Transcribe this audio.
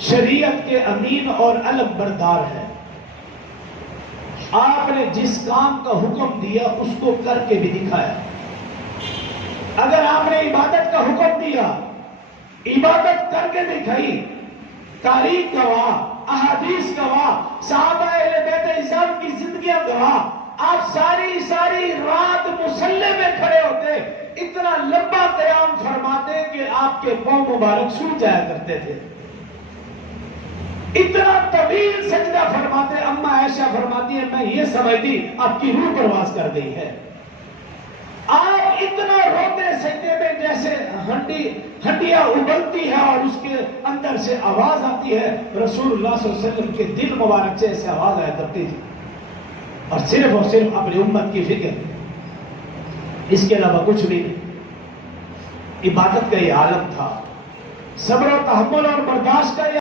شریعت کے امین اور علم بردار ہے. آپ نے جس کام کا حکم دیا اس کو کر کے بھی دکھایا. اگر آپ نے عبادت کا حکم دیا، عبادت کر کے دکھائی. تاریخ گواہ، احادیث گواہ، صحابہ اہل بیت اسلام کی زندگیاں گواہ. آپ ساری رات مصلی میں کھڑے ہوتے، اتنا لمبا قیام فرماتے کہ آپ کے پاؤں مبارک سوج جایا کرتے تھے. اتنا طویل سجدہ فرماتے. اما عائشہ فرماتی ہے میں یہ سمجھتی آپ کی روح پرواز کر گئی ہے. آپ اتنا روتے سجدے میں جیسے ہڈیاں ابلتی ہے اور اس کے اندر سے آواز آتی ہے. رسول اللہ صلی اللہ علیہ وسلم کے دل مبارک سے ایسے آواز آیا کرتی تھی. اور صرف اپنی امت کی فکر، اس کے علاوہ کچھ بھی نہیں. عبادت کا یہ عالم تھا، صبر و تحمل اور برداشت کا یہ